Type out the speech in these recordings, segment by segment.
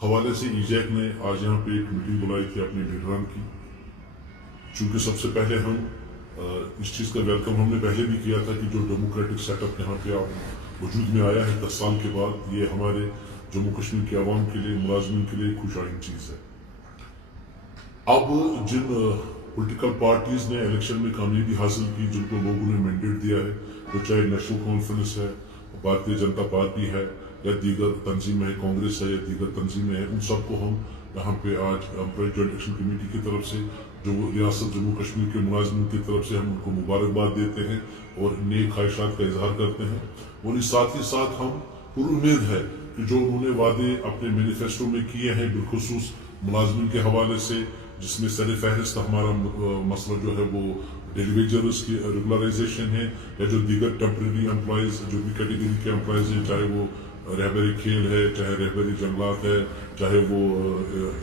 हवाले से ईजैक ने आज यहाँ पे एक मीटिंग बुलाई थी अपने लीडरान की। चूँकि सबसे पहले हम इस चीज़ का वेलकम हमने पहले भी किया था कि जो डेमोक्रेटिक सेटअप यहाँ पे वजूद में आया है 10 साल के बाद, ये हमारे जम्मू कश्मीर के आवाम के लिए, मुलाजमिन के लिए खुशआइन चीज़ है। अब जिन पॉलिटिकल पार्टीज़ ने इलेक्शन में कामयाबी हासिल की, जिनको लोगों ने मैंडेट दिया है, तो चाहे नेशनल कॉन्फ्रेंस है, भारतीय जनता पार्टी है, या दीगर तंजीमें हैं, कांग्रेस है या दीगर तंजीमें हैं, उन सबको हम यहाँ पे आज एम्प्लॉय जॉइंट एक्शन कमेटी की तरफ से, जो रियासत जम्मू कश्मीर के मुलाजिम की तरफ से, हम उनको मुबारकबाद देते हैं और नेक ख्वाहिशात का इजहार करते हैं। और साथ ही साथ हम उम्मीद है कि जो उन्होंने वादे अपने मैनिफेस्टो में किए हैं, बिलखुसूस मुलाजिम के हवाले से, जिसमें सर फहरिस्त हमारा मसला जो है वो डेली वेजर्स की रेगुलराइजेशन है, या जो दीगर टेम्प्रेरी एम्प्लॉयज़ जो भी कैटेगरी के एम्प्लॉयज़ हैं, चाहे वो रहबरी खेल है, चाहे रहबरी जंगलात है, चाहे वो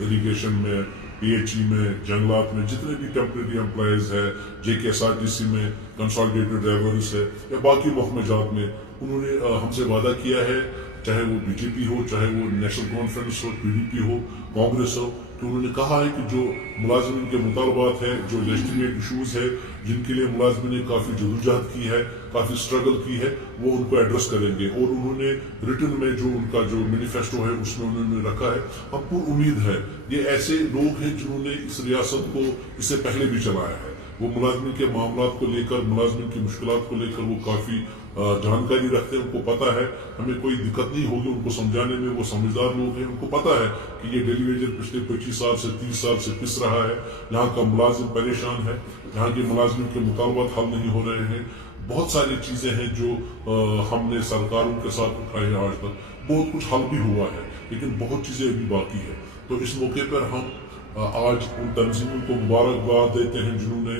इरीगेशन में, PHE में, जंगलात में, जितने भी टेम्प्रेरी एम्प्लॉयज़ है, JKSRTC में कंसोलिडेटेड ड्राइवर्स है, या बाकी महकमेजात में, उन्होंने हमसे वादा किया है, चाहे वो BJP हो, चाहे वो नेशनल कॉन्फ्रेंस हो, PDP हो, कांग्रेस हो, तो उन्होंने कहा है कि जो मुलाजिमिन के मुतालबात है, जो लेजिटिमेट इशूज़ है, जिनके लिए मुलाजिमिन ने काफ़ी जदोजहद की है, काफ़ी स्ट्रगल की है, वो उनको एड्रेस करेंगे। और उन्होंने रिटन में जो उनका जो मैनिफेस्टो है उसमें उन्होंने रखा है। हमको उम्मीद है ये ऐसे लोग हैं जिन्होंने इस रियासत को इससे पहले भी चलाया है, वो मुलाजिमिन के मामलात को लेकर, मुलाजिमिन की मुश्किलात को लेकर वो काफ़ी जानकारी रखते हैं, उनको पता है हमें कोई दिक्कत नहीं होगी उनको समझाने में, वो समझदार लोग हैं, उनको पता है कि ये डेली वेजर पिछले 25 साल से 30 साल से पिस रहा है, यहाँ का मुलाजिम परेशान है, यहाँ के मुलाजिम के मुतालबात हल नहीं हो रहे हैं। बहुत सारी चीज़ें हैं जो हमने सरकारों के साथ उठाई है, आज तक बहुत कुछ हल भी हुआ है, लेकिन बहुत चीज़ें अभी बाकी है। तो इस मौके पर हम आज उन तंजीमों को मुबारकबाद देते हैं जिन्होंने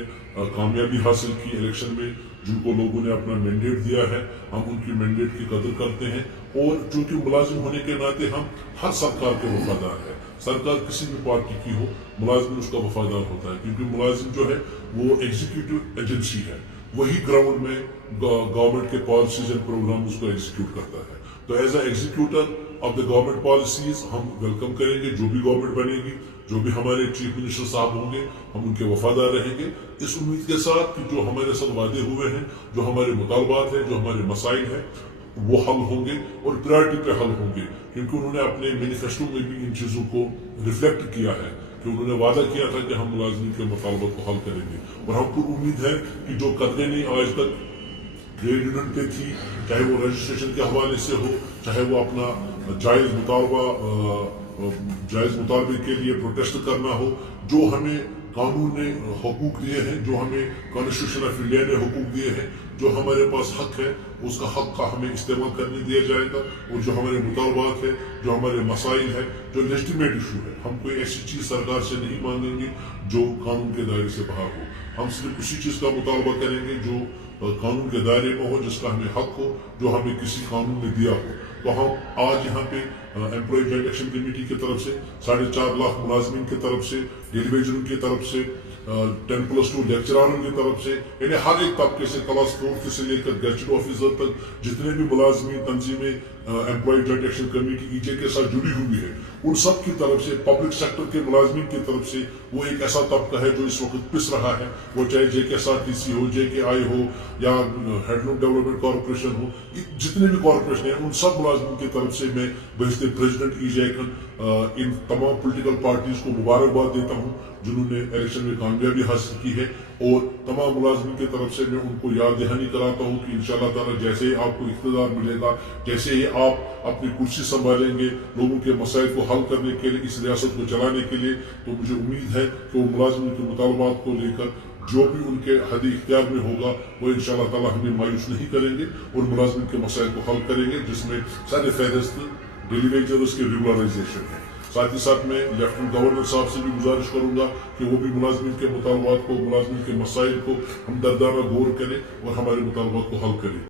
कामयाबी हासिल की इलेक्शन में, जिनको लोगों ने अपना मैंडेट दिया है, हम उनकी मैंडेट की कदर करते हैं। और चूंकि मुलाजिम होने के नाते हम हर सरकार के वफादार है, सरकार किसी भी पार्टी की हो, मुलाजिम उसका वफादार होता है, क्योंकि मुलाजिम जो है वो एग्जीक्यूटिव एजेंसी है, वही ग्राउंड में गवर्नमेंट के पॉलिसीज एंड प्रोग्राम उसको एग्जीक्यूट करता है। तो as a executor of the government policies हम वेलकम करेंगे, जो भी गवर्नमेंट बनेगी, जो भी हमारे चीफ मिनिस्टर साहब होंगे, हम उनके वफादार रहेंगे, इस उम्मीद के साथ कि जो हमारे साथ वादे हुए हैं, जो हमारे मुतालबात हैं, जो हमारे मसाइल हैं, वो हल होंगे और प्रायोरिटी पे हल होंगे। क्योंकि उन्होंने अपने मैनिफेस्टो में भी इन चीज़ों को रिफ्लेक्ट किया है कि उन्होंने वादा किया था कि हम मुलाजिम के मुतालबात को हल करेंगे। और हमको उम्मीद है कि जो कदरें नहीं आज तक ट्रेड यूनियन पे थी, चाहे वो रजिस्ट्रेशन के हवाले से हो, चाहे वो अपना जायज़ मुतालबे के लिए प्रोटेस्ट करना हो, जो हमें कानून ने हुकूक दिए हैं, जो हमें कॉन्स्टिट्यूशन ऑफ इंडिया ने हुकूक दिए हैं, जो हमारे पास हक है, उसका हक का हमें इस्तेमाल करने दिया जाएगा। और जो हमारे मुतालबात है, जो हमारे मसाइल है, जो लेजिटिमेट इशू है, हम कोई ऐसी चीज़ सरकार से नहीं मांगेंगे जो कानून के दायरे से बाहर हो। हम सिर्फ उसी चीज़ का मुतालबा करेंगे जो कानून के दायरे में हो, जिसका हमें हक हो, जो हमें किसी कानून ने दिया हो। तो हम आज यहाँ पे एम्प्लॉय जॉइंट एक्शन कमेटी की तरफ से, 4.5 लाख मुलाजमिन की तरफ से, डेली वेजरों की तरफ से, 10+2 लेक्चरारों की तरफ से, यानी हर एक तबके से, क्लास 4 से लेकर गैजेट ऑफिसर तक, जितने भी मुलाजमी तंजीमें employ joint action committee EJ के साथ जुड़ी हुई है, उन सब की तरफ से, पब्लिक सेक्टर के मुलाजमिन की तरफ से, वो एक ऐसा तबका है जो इस वक्त पिस रहा है, वो चाहे JKSRTC हो, JKI हो, या हैंडलूम डेवलपमेंट कॉर्पोरेशन हो, जितने भी कॉर्पोरेशन है, उन सब मुलाजमिन की तरफ से मैं बहिस्ते प्रेसिडेंट ईजैक इन तमाम पॉलिटिकल पार्टीज को मुबारकबाद देता हूँ जिन्होंने इलेक्शन में कामयाबी हासिल की है। और तमाम मुलाजमिन की तरफ से मैं उनको याद दहानी कराता हूँ कि इंशाअल्लाह ताला जैसे ही आपको इख्तियार मिलेगा, जैसे ही आप अपनी कुर्सी संभालेंगे लोगों के मसाइल को हल करने के लिए, इस रियासत को चलाने के लिए, तो मुझे उम्मीद है कि वो मुलाजमिन के मुतालबात को लेकर जो भी उनके हद इख्तियार में होगा, वो इंशाअल्लाह ताला हमें मायूस नहीं करेंगे और मुलाजमिन के मसाइल को हल करेंगे, जिसमें सारे फहरिस्त डेली वेजर्स के रेगुलराइजेशन है। साथ ही साथ मैं लेफ्टिनेंट गवर्नर साहब से भी गुजारिश करूंगा कि वो भी मुलाजमिन के मुतालबात को, मुलाजमिन के मसाइल को हमदर्दाना गौर करें और हमारे मुतालबात को हल करें।